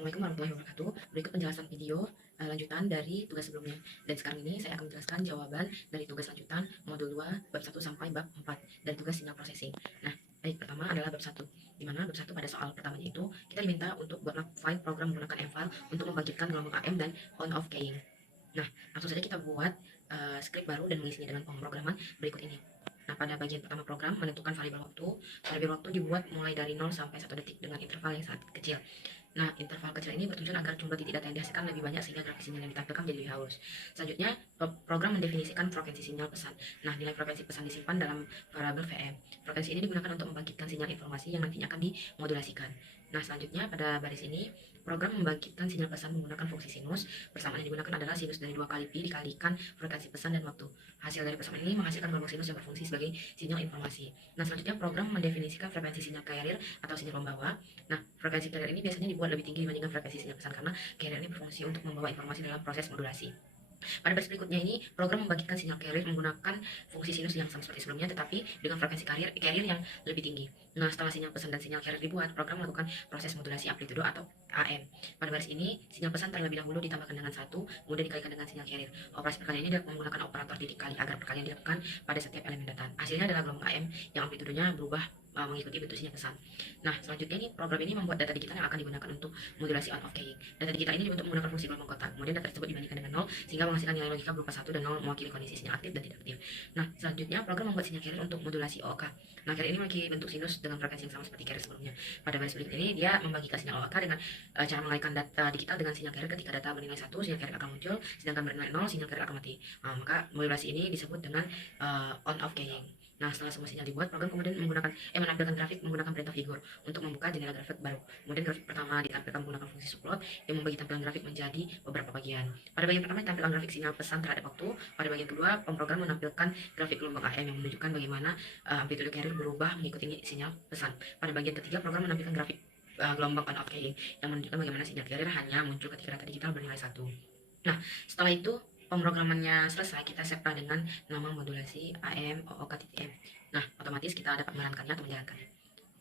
Assalamualaikum warahmatullahi wabarakatuh. Berikut penjelasan video lanjutan dari tugas sebelumnya. Dan sekarang ini saya akan menjelaskan jawaban dari tugas lanjutan modul 2 bab 1 sampai bab 4 dari tugas sinyal processing. Nah, baik pertama adalah bab 1, di mana bab 1 pada soal pertamanya itu kita diminta untuk buat file program menggunakan mFile untuk membangkitkan gelombang AM dan on-off keying. Nah, langsung saja kita buat script baru dan mengisinya dengan pemrograman berikut ini. Nah, pada bagian pertama program menentukan variabel waktu. Variabel waktu dibuat mulai dari 0 sampai 1 detik dengan interval yang sangat kecil. Nah, interval kecil ini bertujuan agar jumlah titik data yang dihasilkan lebih banyak sehingga grafik sinyal yang ditampilkan menjadi lebih halus. Selanjutnya, program mendefinisikan frekuensi sinyal pesan. Nah, nilai frekuensi pesan disimpan dalam variabel VM. Frekuensi ini digunakan untuk membangkitkan sinyal informasi yang nantinya akan dimodulasikan. Nah, selanjutnya pada baris ini, program membangkitkan sinyal pesan menggunakan fungsi sinus. Persamaan yang digunakan adalah sinus dari 2 kali pi dikalikan frekuensi pesan dan waktu. Hasil dari persamaan ini menghasilkan gelombang sinus yang berfungsi sebagai sinyal informasi. Nah, selanjutnya program mendefinisikan frekuensi sinyal carrier atau sinyal pembawa. Nah, frekuensi carrier ini biasanya dibuat lebih tinggi dibandingkan frekuensi sinyal pesan karena carrier ini berfungsi untuk membawa informasi dalam proses modulasi. Pada baris berikutnya ini, program membagikan sinyal carrier menggunakan fungsi sinus yang sama seperti sebelumnya, tetapi dengan frekuensi carrier yang lebih tinggi. Nah, setelah sinyal pesan dan sinyal carrier dibuat, program melakukan proses modulasi amplitudo atau AM. Pada baris ini, sinyal pesan terlebih dahulu ditambahkan dengan 1, kemudian dikalikan dengan sinyal carrier. Operasi perkalian ini dilakukan menggunakan operator titik kali agar perkalian dilakukan pada setiap elemen data. Hasilnya adalah gelombang AM yang amplitudonya berubah mengikuti bentuk sinyal pesan. Nah, selanjutnya ini program ini membuat data digital yang akan digunakan untuk modulasi on-off keying. Data digital ini dibentuk menggunakan fungsi gelombang kotak. Kemudian data tersebut dibandingkan dengan 0 sehingga menghasilkan nilai logika berupa 1 dan 0 mewakili kondisi sinyal aktif dan tidak aktif. Nah, selanjutnya program membuat sinyal carrier untuk modulasi OOK. Nah, carrier ini memiliki bentuk sinus dengan frekuensi yang sama seperti carrier sebelumnya. Pada baris berikut ini dia membagikan sinyal OOK dengan cara mengalihkan data digital dengan sinyal carrier. Ketika data bernilai 1, sinyal carrier akan muncul, sedangkan bernilai 0, sinyal carrier akan mati. Maka modulasi ini disebut dengan on-off keying. Nah, setelah semua sinyal dibuat, program kemudian menampilkan grafik menggunakan perintah figur untuk membuka jendela grafik baru. Kemudian grafik pertama ditampilkan menggunakan fungsi subplot yang membagi tampilan grafik menjadi beberapa bagian. Pada bagian pertama ditampilkan grafik sinyal pesan terhadap waktu. Pada bagian kedua, pemrogram menampilkan grafik gelombang AM yang menunjukkan bagaimana amplitude carrier berubah mengikuti sinyal pesan. Pada bagian ketiga, program menampilkan grafik gelombang on-off keying yang menunjukkan bagaimana sinyal carrier hanya muncul ketika data digital bernilai 1. Nah, setelah itu pemrogramannya selesai, kita save dengan nama modulasi AM OOK.M. Nah, otomatis kita dapat merankannya atau menjalankannya.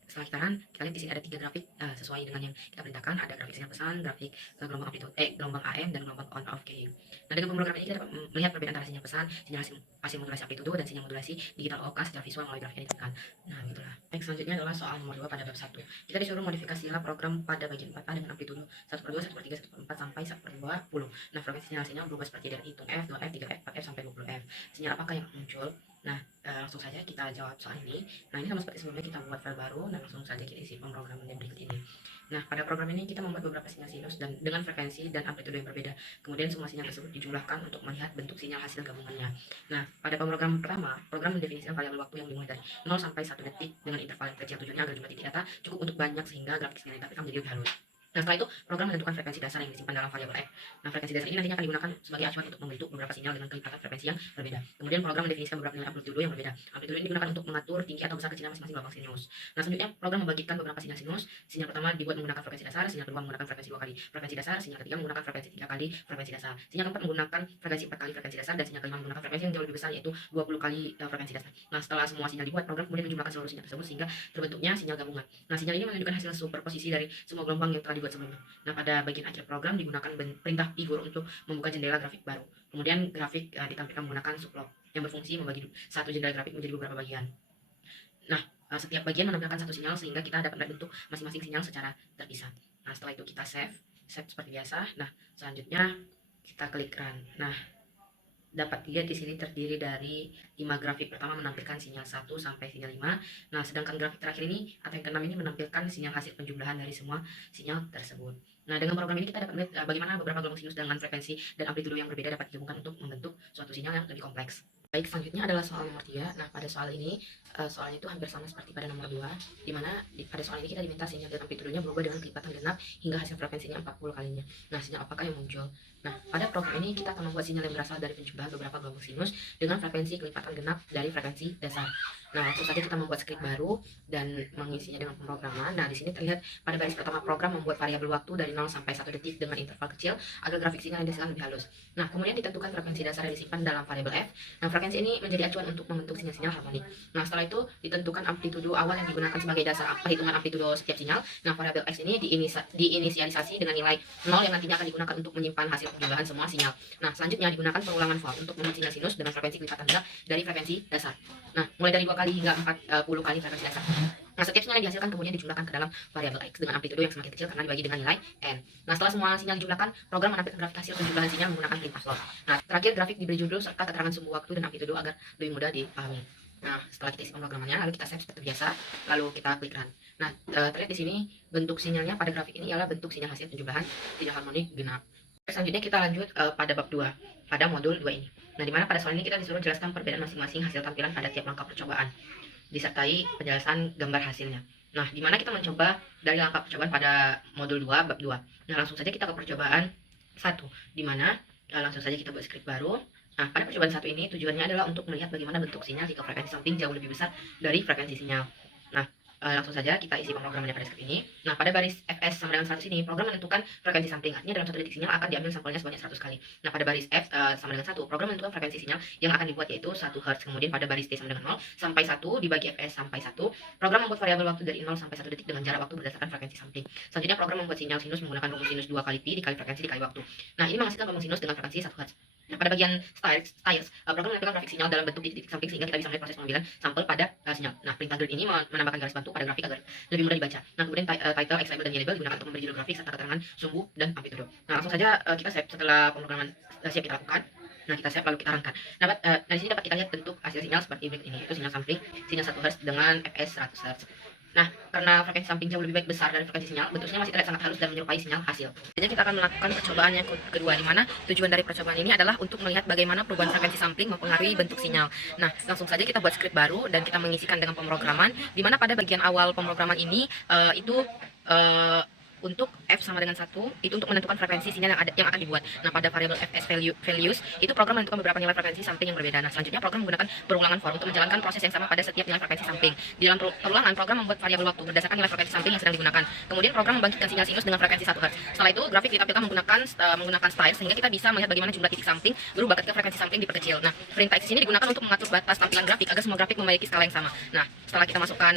Setelah kita lihat di sini ada 3 grafik sesuai dengan yang kita perintahkan. Ada grafik sinyal pesan, grafik gelombang amplitude, gelombang AM dan gelombang on-off keying. Nah, dengan pemrograman ini kita dapat melihat perbedaan antara sinyal pesan, sinyal hasil modulasi amplitudo dan sinyal modulasi digital OOK secara visual melalui grafik yang ditekan. Nah, gitulah. Baik, selanjutnya adalah soal nomor 2 pada bab 1. Kita disuruh modifikasilah program pada bagian 4A dengan amplitudo 1/2, 1/3, 1/4 sampai 1/20. Nah, frekuensi sinyal berubah seperti dari hitung F, 2F, 3F, 4F sampai 20F. Sinyal apakah yang muncul? Nah, langsung saja kita jawab soal ini. Nah, ini sama seperti sebelumnya, kita buat file baru dan langsung saja kita isi pemrograman yang berikut ini. Nah, pada program ini kita membuat beberapa sinyal sinus dan dengan frekuensi dan amplitude yang berbeda. Kemudian semua sinyal tersebut dijumlahkan untuk melihat bentuk sinyal hasil gabungannya. Nah, pada pemrograman pertama, program mendefinisikan variabel waktu yang dimulai dari 0 sampai 1 detik dengan interval yang kecil. Tujuannya agar jumlah titik data cukup untuk banyak sehingga grafik sinyal yang ditampilkan menjadi lebih halus. Nah, setelah itu program menentukan frekuensi dasar yang disimpan dalam variabel F. Nah, frekuensi dasar ini nantinya akan digunakan sebagai acuan untuk membentuk beberapa sinyal dengan kelipatan frekuensi yang berbeda. Kemudian program mendefinisikan beberapa nilai amplitudo yang berbeda. Amplitudo ini digunakan untuk mengatur tinggi atau besar kecilnya masing-masing gelombang sinus. Nah, selanjutnya program membagikan beberapa sinyal sinus. Sinyal pertama dibuat menggunakan frekuensi dasar, sinyal kedua menggunakan frekuensi 2 kali frekuensi dasar, sinyal ketiga menggunakan frekuensi 3 kali frekuensi dasar. Sinyal keempat menggunakan frekuensi 4 kali frekuensi dasar dan sinyal kelima menggunakan frekuensi yang jauh lebih besar yaitu 20 kali frekuensi dasar. Nah, setelah semua sinyal dibuat, program kemudian menjumlahkan seluruh sinyal tersebut sehingga terbentuknya sinyal gabungan. Nah, sinyal ini menunjukkan hasil superposisi dari semua gelombang yang telah dibuat sebelumnya. Nah, pada bagian akhir program digunakan perintah figur untuk membuka jendela grafik baru. Kemudian grafik ditampilkan menggunakan subplot yang berfungsi membagi satu jendela grafik menjadi beberapa bagian. Nah, setiap bagian menampilkan satu sinyal sehingga kita dapat melihat bentuk masing-masing sinyal secara terpisah. Nah, setelah itu kita save seperti biasa. Nah, selanjutnya kita klik run. Nah, dapat dilihat di sini terdiri dari 5 grafik pertama menampilkan sinyal 1 sampai sinyal 5. Nah, sedangkan grafik terakhir ini atau yang ke-6 ini menampilkan sinyal hasil penjumlahan dari semua sinyal tersebut. Nah, dengan program ini kita dapat melihat bagaimana beberapa gelombang sinus dengan frekuensi dan amplitudo yang berbeda dapat digabungkan untuk membentuk suatu sinyal yang lebih kompleks. Baik, selanjutnya adalah soal nomor 3. Nah, pada soal ini soalnya itu hampir sama seperti pada nomor 2, di mana pada soal ini kita diminta sinyal dan amplitudonya berubah dengan kelipatan genap hingga hasil frekuensinya 40 kalinya. Nah, sinyal apakah yang muncul? Nah, pada program ini kita akan membuat sinyal yang berasal dari penjumlahan beberapa gelombang sinus dengan frekuensi kelipatan genap dari frekuensi dasar. Nah, langsung saja kita membuat script baru dan mengisinya dengan pemrograman. Nah, di sini terlihat pada baris pertama program membuat variabel waktu dari 0 sampai 1 detik dengan interval kecil agar grafik sinyal yang dihasilkan lebih halus. Nah, kemudian ditentukan frekuensi dasar yang disimpan dalam variabel F. Nah, frekuensi ini menjadi acuan untuk membentuk sinyal-sinyal harmonik. Nah, setelah itu ditentukan amplitudo awal yang digunakan sebagai dasar perhitungan amplitudo setiap sinyal. Nah, variabel X ini diinisialisasi dengan nilai 0 yang nantinya akan digunakan untuk menyimpan hasil penjumlahan semua sinyal. Nah, selanjutnya digunakan perulangan for untuk membuat sinyal sinus dengan frekuensi kelipatan rendah dari frekuensi dasar. Nah, mulai dari 2 kali hingga 40 kali frekuensi dasar. Nah, setiap sinyal yang dihasilkan kemudian dijumlahkan ke dalam variabel X dengan amplitudo yang semakin kecil karena dibagi dengan nilai N. Nah, setelah semua sinyal dijumlahkan, program menampilkan grafik hasil penjumlahan sinyal menggunakan limpah plot. Nah, terakhir grafik diberi judul serta keterangan sumbu waktu dan amplitudo agar lebih mudah dipahami. Nah, setelah kita isi pemrogramannya, lalu kita save seperti biasa, lalu kita klik run. Nah, terlihat di sini bentuk sinyalnya pada grafik ini ialah bentuk sinyal hasil penjumlahan sinyal harmonik genap. Selanjutnya kita lanjut pada bab 2, pada modul 2 ini. Nah, dimana pada soal ini kita disuruh jelaskan perbedaan masing-masing hasil tampilan pada tiap langkah percobaan, disertai penjelasan gambar hasilnya. Nah, dimana kita mencoba dari langkah percobaan pada modul 2, bab 2. Nah, langsung saja kita ke percobaan 1, dimana langsung saja kita buat script baru. Nah, pada percobaan 1 ini tujuannya adalah untuk melihat bagaimana bentuk sinyal jika frekuensi samping jauh lebih besar dari frekuensi sinyal. Nah, langsung saja kita isi pemrogramannya pada script ini. Nah, pada baris Fs sama dengan 100 ini, program menentukan frekuensi sampling. Artinya dalam satu detik sinyal akan diambil sampelnya sebanyak 100 kali. Nah, pada baris F sama dengan 1, program menentukan frekuensi sinyal yang akan dibuat yaitu 1 Hz. Kemudian pada baris T sama dengan 0 sampai 1 dibagi Fs sampai 1, program membuat variabel waktu dari 0 sampai 1 detik dengan jarak waktu berdasarkan frekuensi sampling. Selanjutnya program membuat sinyal sinus menggunakan rumus sinus 2 kali pi dikali frekuensi dikali waktu. Nah, ini menghasilkan rumus sinus dengan frekuensi 1 Hz. Nah, pada bagian styles, program menampilkan grafik sinyal dalam bentuk titik samping sehingga kita bisa melihat proses pengambilan sampel pada sinyal. Nah, perintah grid ini menambahkan garis bantu pada grafik agar lebih mudah dibaca. Nah, kemudian title, X label, dan Y label digunakan untuk memberi judul grafik serta keterangan sumbu dan amplitudo. Nah, langsung saja kita save setelah pemrograman siap kita lakukan. Nah, kita save lalu kita runkan. Nah, di sini dapat kita lihat bentuk hasil sinyal seperti berikut ini, yaitu sinyal sampling, sinyal 1 Hz dengan Fs 100 Hz. Nah, karena frekuensi sampling jauh lebih baik besar dari frekuensi sinyal, bentuk sinyal masih terlihat sangat halus dan menyerupai sinyal hasil. Jadi kita akan melakukan percobaan yang kedua, di mana tujuan dari percobaan ini adalah untuk melihat bagaimana perubahan frekuensi sampling mempengaruhi bentuk sinyal. Nah, langsung saja kita buat script baru dan kita mengisikan dengan pemrograman, di mana pada bagian awal pemrograman ini untuk F sama dengan 1 itu untuk menentukan frekuensi sinyal yang akan dibuat. Nah, pada variabel Fs values itu program menentukan beberapa nilai frekuensi sampling yang berbeda. Nah, selanjutnya program menggunakan perulangan for untuk menjalankan proses yang sama pada setiap nilai frekuensi sampling. Di dalam perulangan, program membuat variabel waktu berdasarkan nilai frekuensi sampling yang sedang digunakan. Kemudian program membangkitkan sinyal sinus dengan frekuensi 1 Hz. Setelah itu grafik ditampilkan menggunakan style sehingga kita bisa melihat bagaimana jumlah titik sampling berubah ketika frekuensi sampling diperkecil. Nah, perintah X ini digunakan untuk mengatur batas tampilan grafik agar semua grafik memiliki skala yang sama. Nah, setelah kita masukkan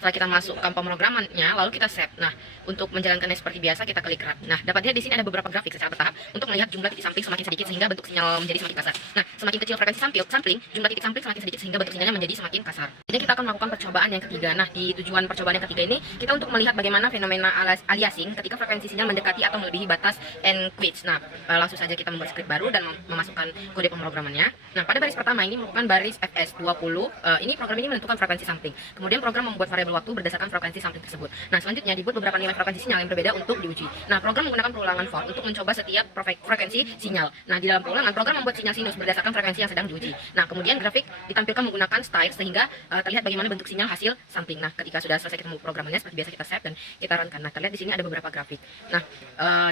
setelah kita masukkan pemrogramannya, lalu kita save. Nah, untuk menjalankannya seperti biasa kita klik run. Nah, dapat lihat di sini ada beberapa grafik secara bertahap untuk melihat jumlah titik sampling semakin sedikit sehingga bentuk sinyal menjadi semakin kasar. Nah, semakin kecil frekuensi sampling, jumlah titik sampling semakin sedikit sehingga bentuk sinyalnya menjadi semakin kasar. Jadi kita akan melakukan percobaan yang ketiga. Nah, di tujuan percobaan yang ketiga ini kita untuk melihat bagaimana fenomena aliasing ketika frekuensi sinyal mendekati atau melebihi batas N-Quits. Nah, langsung saja kita membuat script baru dan memasukkan kode pemrogramannya. Nah, pada baris pertama ini merupakan baris Fs20. Ini program ini menentukan frekuensi sampling. Kemudian program membuat variabel waktu berdasarkan frekuensi sampling tersebut. Nah, selanjutnya dibuat beberapa nilai frekuensi sinyal yang berbeda untuk diuji. Nah, program menggunakan perulangan for untuk mencoba setiap frekuensi sinyal. Nah, di dalam perulangan, program membuat sinyal sinus berdasarkan frekuensi yang sedang diuji. Nah, kemudian grafik ditampilkan menggunakan style sehingga terlihat bagaimana bentuk sinyal hasil sampling. Nah, ketika sudah selesai kita programnya seperti biasa kita save dan kita runkan. Nah, terlihat di sini ada beberapa grafik. Nah,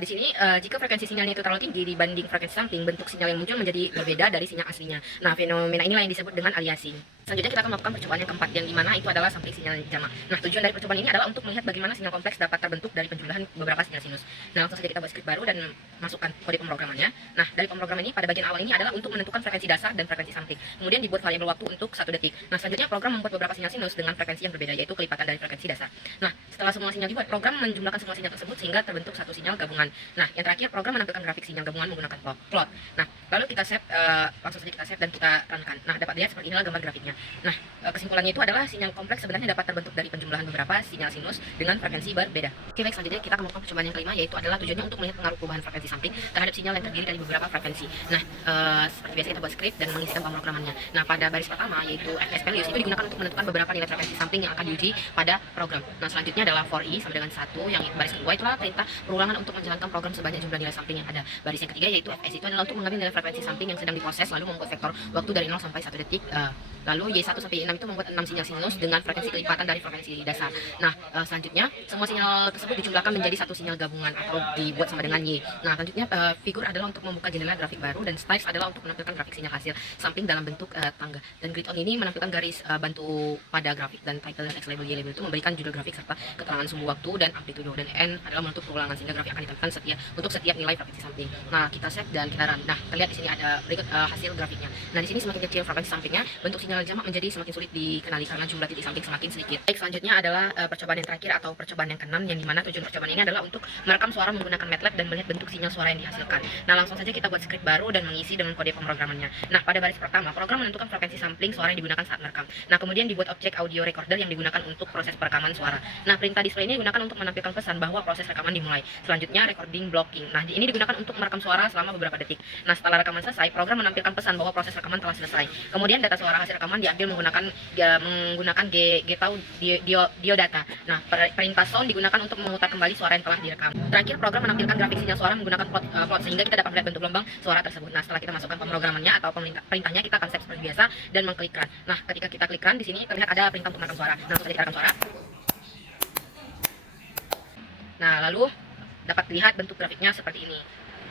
di sini jika frekuensi sinyalnya itu terlalu tinggi dibanding frekuensi sampling, bentuk sinyal yang muncul menjadi berbeda dari sinyal aslinya. Nah, fenomena inilah yang disebut dengan aliasing. Selanjutnya kita akan melakukan percobaan yang keempat, yang dimana itu adalah sampling sinyal jamak. Nah, tujuan dari percobaan ini adalah untuk melihat bagaimana sinyal kompleks dapat terbentuk dari penjumlahan beberapa sinyal sinus. Nah, langsung saja kita buat script baru dan masukkan kode pemrogramannya. Nah, dari pemrograman ini pada bagian awal ini adalah untuk menentukan frekuensi dasar dan frekuensi sampling. Kemudian dibuat variabel waktu untuk 1 detik. Nah, selanjutnya program membuat beberapa sinyal sinus dengan frekuensi yang berbeda, yaitu kelipatan dari frekuensi dasar. Nah, setelah semua sinyal dibuat, program menjumlahkan semua sinyal tersebut sehingga terbentuk satu sinyal gabungan. Nah, yang terakhir program menampilkan grafik sinyal gabungan menggunakan plot. Nah, lalu kita save, langsung saja kita save dan kita runkan. Nah, dapat lihat seperti inilah gambar grafiknya. Nah, kesimpulannya itu adalah sinyal kompleks sebenarnya dapat terbentuk dari penjumlahan beberapa sinyal sinus dengan frekuensi berbeda. Oke, baik, selanjutnya kita akan melakukan percobaan yang kelima, yaitu adalah tujuannya untuk melihat pengaruh perubahan frekuensi sampling terhadap sinyal yang terdiri dari beberapa frekuensi. Nah, seperti biasa kita buat script dan mengisikan pemrogramannya. Nah, pada baris pertama yaitu Fs values itu digunakan untuk menentukan beberapa nilai frekuensi sampling yang akan diuji pada program. Nah, selanjutnya adalah for i sama dengan 1, yang baris kedua itulah perintah perulangan untuk menjalankan program sebanyak jumlah nilai sampling yang ada. Baris yang ketiga yaitu Fs itu adalah untuk mengambil nilai frekuensi sampling yang sedang diproses lalu membuat vektor waktu dari 0 sampai 1 detik. Lalu Y1 sampai Y6 itu membuat 6 sinyal sinus dengan frekuensi kelipatan dari frekuensi dasar. Nah, selanjutnya semua sinyal tersebut dijumlahkan menjadi satu sinyal gabungan atau dibuat sama dengan Y. Nah, Nah, selanjutnya figur adalah untuk membuka jendela grafik baru, dan styles adalah untuk menampilkan grafik sinyal hasil sampling dalam bentuk tangga. Dan grid on ini menampilkan garis bantu pada grafik, dan title dan X label Y label itu memberikan judul grafik serta keterangan sumbu waktu dan amplitudo. Dan N adalah menutup perulangan sehingga grafik akan ditampilkan untuk setiap nilai frekuensi sampling. Nah, kita save dan kita run. Nah, terlihat di sini ada berikut hasil grafiknya. Nah, di sini semakin kecil frekuensi samplingnya, bentuk sinyal jamak menjadi semakin sulit dikenali karena jumlah titik sampling semakin sedikit. Baik, selanjutnya adalah percobaan yang terakhir atau percobaan yang keenam, yang dimana tujuan percobaan ini adalah untuk merekam suara menggunakan MATLAB dan melihat bentuk sinyal suara yang dihasilkan. Nah, langsung saja kita buat script baru dan mengisi dengan kode pemrogramannya. Nah, pada baris pertama, program menentukan frekuensi sampling suara yang digunakan saat merekam. Nah, kemudian dibuat objek audio recorder yang digunakan untuk proses perekaman suara. Nah, perintah display ini digunakan untuk menampilkan pesan bahwa proses rekaman dimulai. Selanjutnya, recording blocking. Nah, ini digunakan untuk merekam suara selama beberapa detik. Nah, setelah rekaman selesai, program menampilkan pesan bahwa proses rekaman telah selesai. Kemudian data suara hasil rekaman diambil menggunakan getau diodata. Nah, perintah sound digunakan untuk memutar kembali suara yang telah direkam. Terakhir, program menampilkan grafik sinyal suara menggunakan plot sehingga kita dapat melihat bentuk gelombang suara tersebut. Nah, setelah kita masukkan pemrogramannya atau perintahnya, kita akan save seperti biasa dan mengklik run. Nah, ketika kita klik run, di sini terlihat ada perintah untuk merekam suara. Nah, langsung saja kita rekam suara. Nah, lalu dapat lihat bentuk grafiknya seperti ini.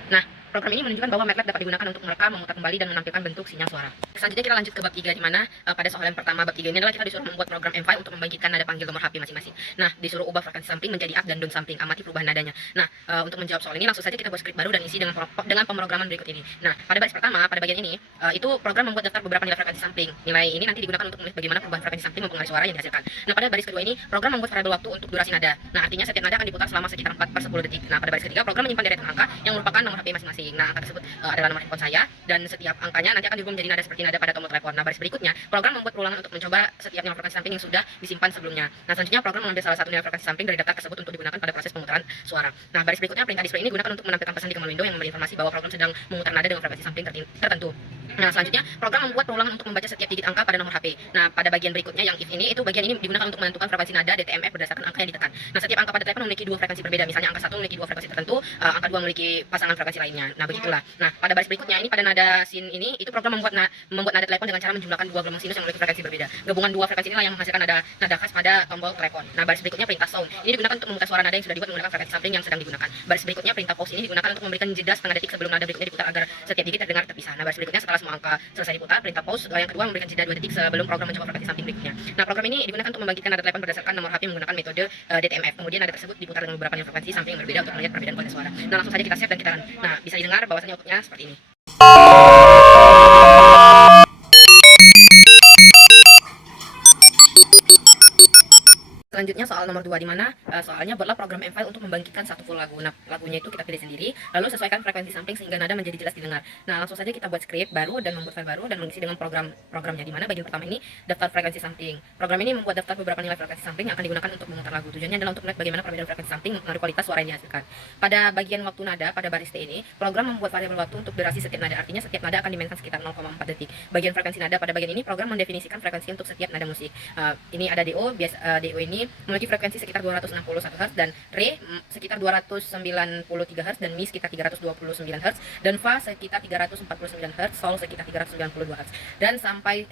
Nah, program ini menunjukkan bahwa MATLAB dapat digunakan untuk merekam, memutar kembali, dan menampilkan bentuk sinyal suara. Selanjutnya kita lanjut ke bab 3, di mana pada soal yang pertama bab 3 ini adalah kita disuruh membuat program M-File untuk membangkitkan nada panggil nomor HP masing-masing. Nah, disuruh ubah frekuensi sampling menjadi up dan down sampling, amati perubahan nadanya. Nah, untuk menjawab soal ini langsung saja kita buat script baru dan isi dengan pemrograman berikut ini. Nah, pada baris pertama, pada bagian ini, itu program membuat daftar beberapa nilai frekuensi sampling. Nilai ini nanti digunakan untuk melihat bagaimana perubahan frekuensi sampling mempengaruhi suara yang dihasilkan. Nah, pada baris kedua ini, program membuat variabel waktu untuk durasi nada. Nah, artinya setiap nada akan diputar selama sekitar 4/10 detik. Nah, pada baris ketiga, program menyimpan deretan angka yang merupakan nomor HP masing-masing. Nah, angka tersebut adalah nomor handphone saya, dan setiap angkanya nanti akan diubah menjadi nada seperti nada pada tombol telepon. Nah, baris berikutnya, program membuat perulangan untuk mencoba setiap nilai frekuensi sampling yang sudah disimpan sebelumnya. Nah, selanjutnya program mengambil salah satu nilai frekuensi sampling dari daftar tersebut untuk digunakan pada proses pemutaran suara. Nah, baris berikutnya, perintah display ini digunakan untuk menampilkan pesan di command window yang memberi informasi bahwa program sedang memutar nada dengan frekuensi sampling tertentu. Nah, selanjutnya program membuat perulangan untuk membaca setiap digit angka pada nomor HP. Nah, pada bagian berikutnya yang if ini, itu bagian ini digunakan untuk menentukan frekuensi nada DTMF berdasarkan angka yang ditekan. Nah, setiap angka pada telepon memiliki dua frekuensi berbeda. Misalnya angka 1 memiliki dua frekuensi tertentu, angka 2 memiliki pasangan frekuensi lainnya. Nah, begitulah. Nah, pada baris berikutnya ini pada nada sin ini, itu program membuat nada telepon dengan cara menjumlahkan dua gelombang sinus yang memiliki frekuensi berbeda. Gabungan dua frekuensi inilah yang menghasilkan nada khas pada tombol telepon. Nah, baris berikutnya perintah sound. Ini digunakan untuk memutar suara nada yang sudah dibuat menggunakan frekuensi sampling yang sedang digunakan. Baris berikutnya perintah pause ini digunakan untuk memberikan jeda setengah detik sebelum nada berikutnya diputar agar setiap digit terdengar terpisah. Nah, baris berikutnya setelah semua angka selesai diputar, perintah pause yang kedua memberikan jeda 2 detik sebelum program mencoba frekuensi sampling berikutnya. Nah, program ini digunakan untuk membangkitkan nada telepon berdasarkan nomor HP menggunakan metode DTMF. Kemudian nada tersebut diputar dengan beberapa nilai frekuensi sampling yang berbeda untuk melihat perbedaan kualitas suara. Nah, langsung saja kita save dan kita run. Nah, bisa didengar bahwasanya outputnya seperti ini. Selanjutnya soal nomor 2, di mana soalnya buatlah program M-File untuk membangkitkan satu full lagu. Nah, lagunya itu kita pilih sendiri, lalu sesuaikan frekuensi sampling sehingga nada menjadi jelas didengar. Nah, langsung saja kita buat script baru dan membuat file baru dan mengisi dengan programnya, di mana bagian pertama ini daftar frekuensi sampling. Program ini membuat daftar beberapa nilai frekuensi sampling yang akan digunakan untuk memutar lagu. Tujuannya adalah untuk melihat bagaimana perbedaan frekuensi sampling mempengaruhi kualitas suara yang dihasilkan. Pada bagian waktu nada, pada baris T ini, program membuat variabel waktu untuk durasi setiap nada. Artinya setiap nada akan dimainkan sekitar 0,4 detik. Bagian frekuensi nada, pada bagian ini program mendefinisikan frekuensi untuk setiap nada musik. Ini ada DO, DO ini memiliki frekuensi sekitar 261 Hz, dan Re sekitar 293 Hz, dan Mi sekitar 329 Hz, dan Fa sekitar 349 Hz, Sol sekitar 392 Hz, dan sampai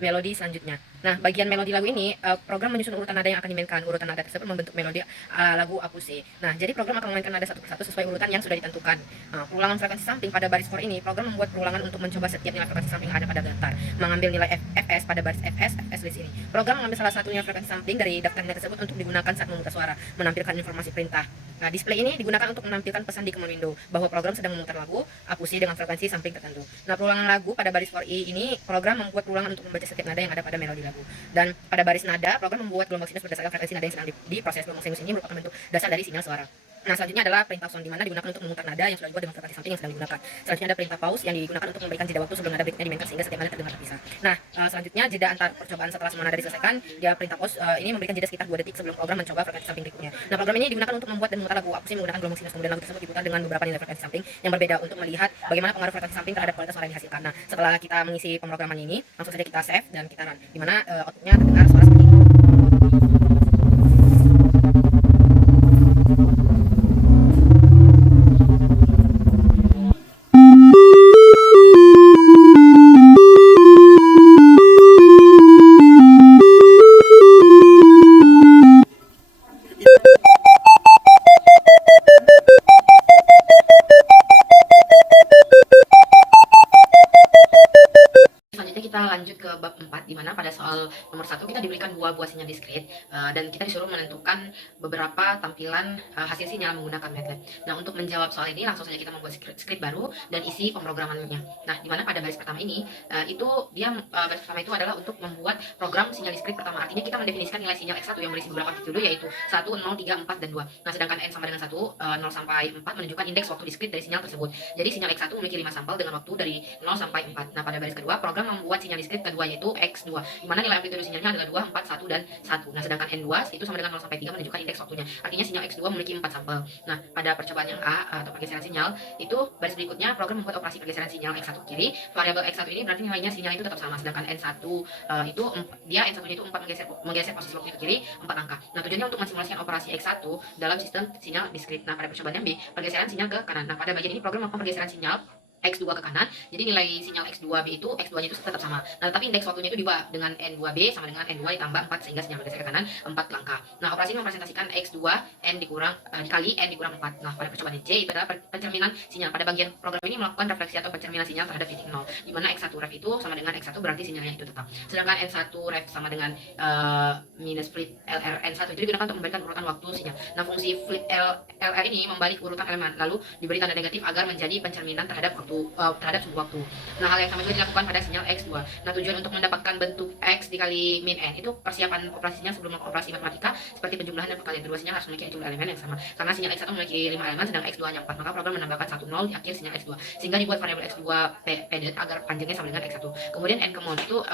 melodi selanjutnya. Nah, bagian melodi lagu ini, program menyusun urutan nada yang akan dimainkan. Urutan nada tersebut membentuk melodi lagu Apuse. Nah, jadi program akan memainkan nada satu persatu sesuai urutan yang sudah ditentukan. Perulangan frekuensi sampling pada baris 4 ini, program membuat perulangan untuk mencoba setiap nilai frekuensi sampling yang ada pada daftar. Mengambil nilai Fs pada baris Fs list ini. Program mengambil salah satu nilai frekuensi sampling dari daftar nilai tersebut untuk digunakan saat memutar suara, menampilkan informasi perintah. Nah, display ini digunakan untuk menampilkan pesan di command window bahwa program sedang memutar lagu Apuse dengan frekuensi sampling tertentu. Nah, perulangan lagu pada baris 4i ini, program membuat perulangan untuk membaca setiap nada yang ada pada melodi lagu. Dan pada baris nada, program membuat gelombang sinus berdasarkan frekuensi nada yang sedang diproses. Gelombang sinus ini merupakan bentuk dasar dari sinyal suara. Nah, selanjutnya adalah perintah sound, di mana digunakan untuk memutar nada yang sudah dibuat dengan frekuensi sampling yang sedang digunakan. Selanjutnya ada perintah pause yang digunakan untuk memberikan jeda waktu sebelum nada berikutnya dimainkan sehingga setiap nada terdengar terpisah. Nah, selanjutnya jeda antar percobaan setelah semua nada diselesaikan, dia perintah pause ini memberikan jeda sekitar 2 detik sebelum program mencoba frekuensi sampling berikutnya. Nah, program ini digunakan untuk membuat dan memutar lagu Apuse menggunakan gelombang sinus, kemudian lagu tersebut diputar dengan beberapa nilai frekuensi sampling yang berbeda untuk melihat bagaimana pengaruh frekuensi sampling terhadap kualitas suara yang dihasilkan. Nah, setelah kita mengisi pemrograman ini, langsung saja kita save dan kita run, di mana outputnya terdengar suara seperti ini. buat sinyal diskrit, dan kita disuruh menentukan beberapa tampilan hasil sinyal menggunakan MATLAB. Nah, untuk menjawab soal ini langsung saja kita membuat script baru dan isi pemrogramannya. Nah, di mana pada baris pertama ini itu dia baris pertama itu adalah untuk membuat program sinyal diskrit pertama. Artinya kita mendefinisikan nilai sinyal X1 yang berisi beberapa amplitudo yaitu 1, 0, 3, 4, dan 2. Nah, sedangkan N sama dengan 1, 0 sampai 4 menunjukkan indeks waktu diskrit dari sinyal tersebut. Jadi sinyal X1 memiliki 5 sampel dengan waktu dari 0 sampai 4. Nah, pada baris kedua, program membuat sinyal diskrit kedua yaitu X2, di mana nilai amplitudo sinyalnya adalah 2, 4, 1, dan 1. Nah, sedangkan N2 itu sama dengan 0 sampai 3 menunjukkan indeks waktunya. Artinya sinyal X2 memiliki 4 sampel. Nah, pada percobaan yang A atau pergeseran sinyal, itu baris berikutnya program membuat operasi pergeseran sinyal X1 kiri. Variabel X1 ini berarti nilainya sinyal itu tetap sama, sedangkan N1 itu dia N1-nya itu 4 menggeser posisi waktu ke kiri 4 angka. Nah, tujuannya untuk mensimulasikan operasi X1 dalam sistem sinyal diskrit. Nah, pada percobaan yang B, pergeseran sinyal ke kanan. Nah, pada bagian ini program melakukan pergeseran sinyal X2 ke kanan, jadi nilai sinyal X2B itu, X2-nya itu tetap sama. Nah, tetapi indeks waktunya itu diubah dengan N2B sama dengan N2 ditambah 4 sehingga sinyal bergeser ke kanan 4 langkah. Nah, operasi ini mempresentasikan X2 N dikurang dikali N dikurang 4. Nah, pada percobaan C itu adalah pencerminan sinyal. Pada bagian program ini melakukan refleksi atau pencerminan sinyal terhadap titik 0, di mana X1 ref itu sama dengan X1 berarti sinyalnya itu tetap. Sedangkan N1 ref sama dengan minus flip LR N1 itu digunakan untuk memberikan urutan waktu sinyal. Nah, fungsi flip LR ini membalik urutan elemen lalu diberi tanda negatif agar menjadi pencerminan terhadap terhadap sebuah waktu. Nah, hal yang sama juga dilakukan pada sinyal X2. Nah, tujuan untuk mendapatkan bentuk X dikali min N itu persiapan operasinya sebelum melakukan operasi matematika seperti penjumlahan dan perkalian. Kedua sinyal harus memiliki jumlah elemen yang sama. Karena sinyal X1 memiliki 5 elemen sedang X2 hanya 4, maka program menambahkan 1 0 di akhir sinyal X2 sehingga dibuat variabel X2 padded agar panjangnya sama dengan X1. Kemudian N kemol itu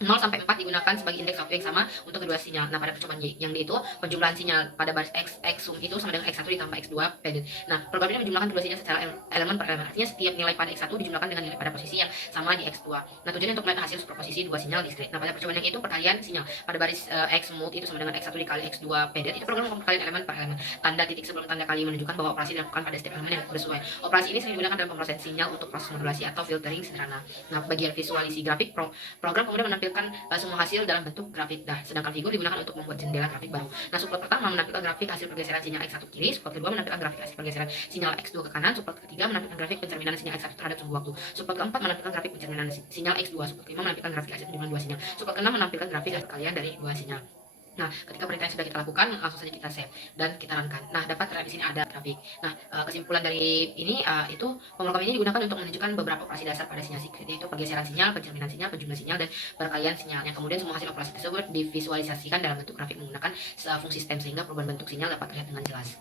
0 sampai 4 digunakan sebagai indeks waktu yang sama untuk kedua sinyal. Nah, pada percobaan yang D itu penjumlahan sinyal pada baris X sum itu sama dengan X1 ditambah X2 padded. Nah, program ini menjumlahkan kedua sinyal secara elemen per elemen. Artinya setiap nilai pada X1 dijumlahkan dengan nilai pada posisi yang sama di X2. Nah, tujuannya untuk melihat hasil superposisi dua sinyal diskrit. Nah, pada percobaan yang itu perkalian sinyal pada baris X mult itu sama dengan X1 dikali X2 padded. Itu program melakukan perkalian elemen per elemen. Tanda titik sebelum tanda kali menunjukkan bahwa operasi dilakukan pada setiap elemen yang sesuai. Operasi ini sering digunakan dalam pemrosesan sinyal untuk proses modulasi atau filtering sederhana. Nah, bagian visualisasi grafik, program kemudian menampilkan semua hasil dalam bentuk grafik. Nah, sedangkan figur digunakan untuk membuat jendela grafik baru. Nah, support pertama menampilkan grafik hasil pergeseran sinyal X1 kiri, support kedua menampilkan grafik hasil pergeseran sinyal X2 ke kanan, support ketiga menampilkan grafik pencerminan sinyal X1 terhadap sebuah waktu, support keempat menampilkan grafik pencerminan sinyal X2, support kelima menampilkan grafik hasil penjumlahan dua sinyal, support keenam menampilkan grafik hasil perkalian dari dua sinyal. Nah, ketika perintah yang sudah kita lakukan, langsung saja kita save dan kita runkan. Nah, dapat terlihat di sini ada grafik. Nah, kesimpulan dari ini itu pemrograman ini digunakan untuk menunjukkan beberapa operasi dasar pada sinyal diskrit, yaitu pergeseran sinyal, pencerminan sinyal, penjumlahan sinyal, dan perkalian sinyal. Yang kemudian semua hasil operasi tersebut divisualisasikan dalam bentuk grafik menggunakan fungsi stem sehingga perubahan bentuk sinyal dapat terlihat dengan jelas.